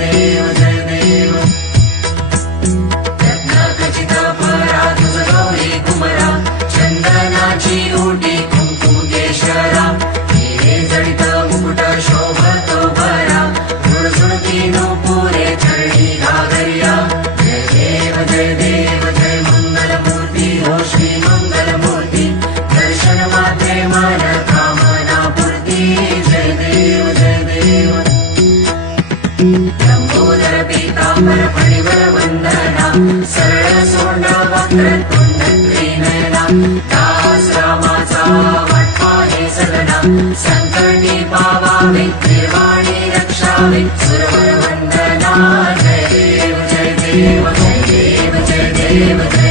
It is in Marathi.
देव जय देव रत्नखचित परा तुझ गौरी कुमरा चंदनाची ओटी कुंकुम केशरा हिरे जडित मुकुट शोभतो भरा झुळझुळती नूपुरे चरणी घागरिया जय देव जय मंगलमूर्ती हो श्री मंगलमूर्ती दर्शन मात्रे मन कामना पूर्ती जय देव लंबोदर पीतांबर परिवर वंदना सरळ सोंड वक्रतुंड त्रिनयना दास रामाचा वाटपाहे सदना संकटी पावावे निर्वाणी रक्षावे सुरवर वंदना जय देव जय देव जय देव जय देव